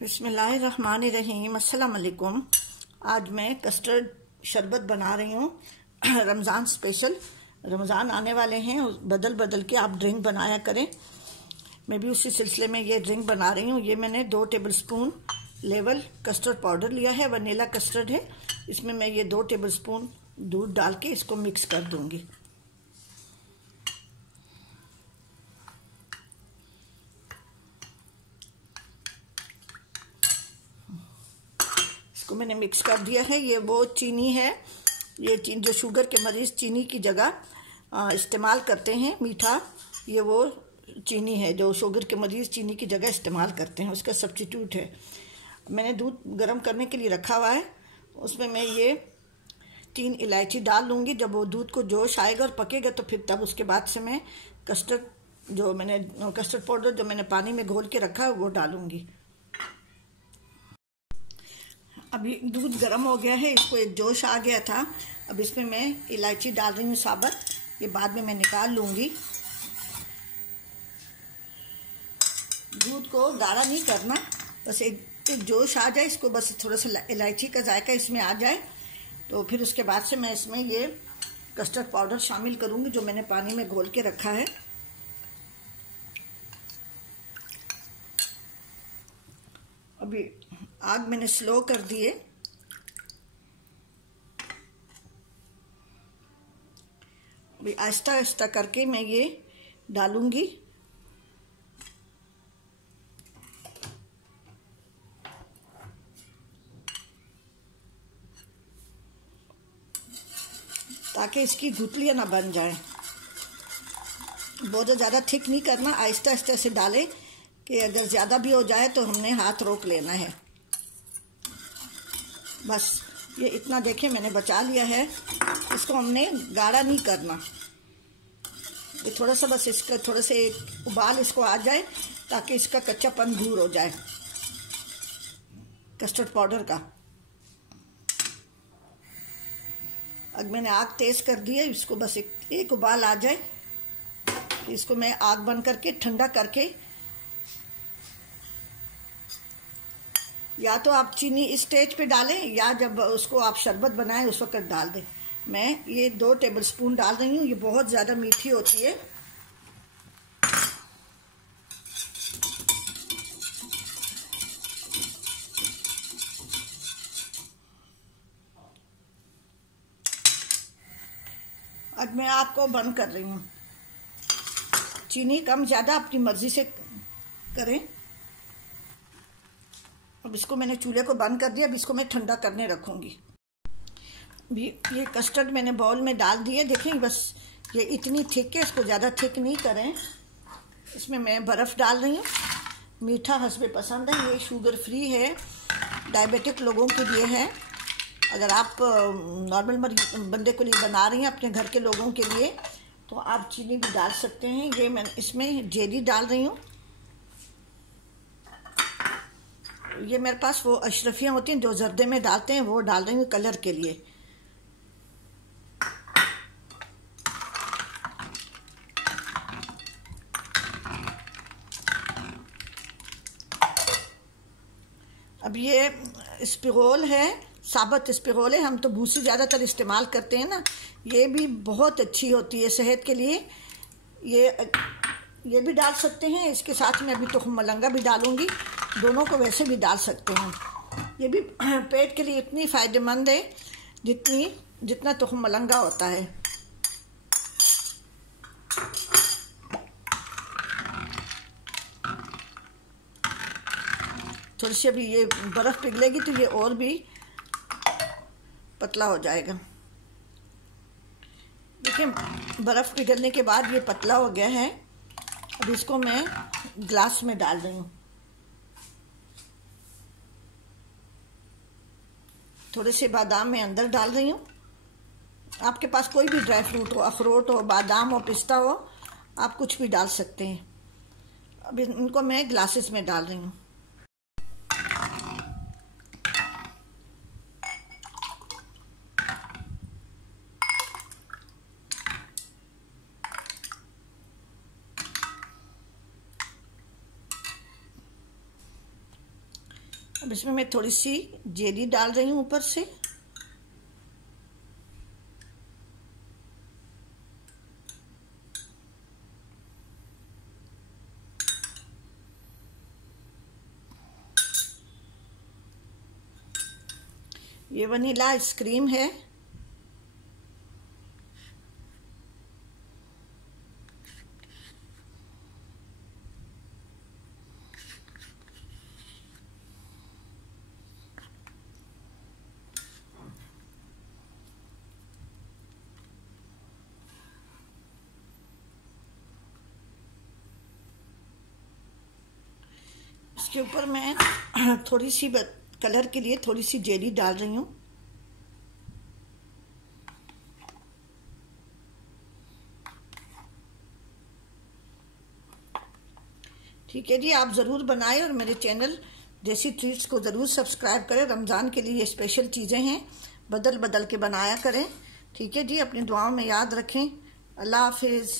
बिस्मिल्लाहिर्रहमानिर्रहीम। अस्सलाम वालेकुम। आज मैं कस्टर्ड शरबत बना रही हूँ रमज़ान स्पेशल। रमज़ान आने वाले हैं, बदल बदल के आप ड्रिंक बनाया करें। मैं भी उसी सिलसिले में ये ड्रिंक बना रही हूँ। ये मैंने 2 टेबलस्पून लेवल कस्टर्ड पाउडर लिया है, वनीला कस्टर्ड है। इसमें मैं ये 2 टेबलस्पून दूध डाल के इसको मिक्स कर दूँगी। इसको मैंने मिक्स कर दिया है। ये वो चीनी है, ये चीनी जो शुगर के मरीज़ चीनी की जगह इस्तेमाल करते हैं मीठा, ये वो चीनी है जो शुगर के मरीज़ चीनी की जगह इस्तेमाल करते हैं, उसका सब्स्टिट्यूट है। मैंने दूध गर्म करने के लिए रखा हुआ है, उसमें मैं ये 3 इलायची डाल लूँगी। जब वो दूध को जोश आएगा और पकेगा तो फिर तब उसके बाद से मैं कस्टर्ड पाउडर जो मैंने पानी में घोल के रखा है वो डालूँगी। अभी दूध गर्म हो गया है, इसको एक जोश आ गया था। अब इसमें मैं इलायची डाल रही हूँ साबुत, ये बाद में मैं निकाल लूँगी। दूध को गाढ़ा नहीं करना, बस एक जोश आ जाए इसको, बस थोड़ा सा इलायची का जायका इसमें आ जाए तो फिर उसके बाद से मैं इसमें ये कस्टर्ड पाउडर शामिल करूँगी जो मैंने पानी में घोल के रखा है। अभी आग मैंने स्लो कर दिए। अभी आहिस्ता आहिस्ता करके मैं ये डालूंगी। ताकि इसकी गुठलियाँ ना बन जाए। बहुत ज़्यादा थिक नहीं करना, आहिस्ता आहिस्ता से डालें कि अगर ज़्यादा भी हो जाए तो हमने हाथ रोक लेना है। बस ये इतना देखें मैंने बचा लिया है। इसको हमने गाढ़ा नहीं करना, ये थोड़ा सा बस इसका थोड़ा से एक उबाल इसको आ जाए ताकि इसका कच्चापन दूर हो जाए कस्टर्ड पाउडर का। अब मैंने आग तेज़ कर दी है, इसको बस एक उबाल आ जाए, इसको मैं आग बंद करके ठंडा करके, या तो आप चीनी इस स्टेज पे डालें या जब उसको आप शरबत बनाएं उस वक्त डाल दें। मैं ये 2 टेबलस्पून डाल रही हूँ, ये बहुत ज़्यादा मीठी होती है। अब मैं आग को बंद कर रही हूँ। चीनी कम ज़्यादा अपनी मर्ज़ी से करें। अब इसको मैंने चूल्हे को बंद कर दिया। अब इसको मैं ठंडा करने रखूँगी। भी ये कस्टर्ड मैंने बाउल में डाल दिए। देखें बस ये इतनी थिक है, इसको ज़्यादा थिक नहीं करें। इसमें मैं बर्फ़ डाल रही हूँ, मीठा हस्बे पसंद है। ये शुगर फ्री है, डायबिटिक लोगों के लिए है। अगर आप नॉर्मल बंदे को लिए बना रही हैं अपने घर के लोगों के लिए तो आप चीनी भी डाल सकते हैं। ये मैं इसमें जेली डाल रही हूँ। ये मेरे पास वो अशरफियाँ होती हैं जो जर्दे में डालते हैं, वो डाल रही हूँ कलर के लिए। अब ये स्पिरोल है, साबुत स्पिरोल है। हम तो भूसी ज़्यादातर इस्तेमाल करते हैं ना, ये भी बहुत अच्छी होती है सेहत के लिए। ये भी डाल सकते हैं। इसके साथ में अभी तुख्म मलंगा भी डालूंगी, दोनों को वैसे भी डाल सकते हैं। ये भी पेट के लिए इतनी फ़ायदेमंद है जितना तुख्म मलंगा होता है। थोड़ी सी अभी ये बर्फ़ पिघलेगी तो ये और भी पतला हो जाएगा। देखिए बर्फ़ पिघलने के बाद ये पतला हो गया है। अब इसको मैं ग्लास में डाल रही हूँ। थोड़े से बादाम मैं अंदर डाल रही हूँ। आपके पास कोई भी ड्राई फ्रूट हो, अखरोट हो, बादाम हो, पिस्ता हो, आप कुछ भी डाल सकते हैं। अब इनको मैं ग्लासेस में डाल रही हूँ। अब इसमें मैं थोड़ी सी जेली डाल रही हूँ ऊपर से। ये वनीला आइसक्रीम है। इसके ऊपर मैं थोड़ी सी कलर के लिए थोड़ी सी जेली डाल रही हूँ। ठीक है जी, आप ज़रूर बनाएं और मेरे चैनल देसी ट्रीट्स को ज़रूर सब्सक्राइब करें। रमज़ान के लिए ये स्पेशल चीज़ें हैं, बदल बदल के बनाया करें। ठीक है जी, अपनी दुआओं में याद रखें। अल्लाह हाफिज़।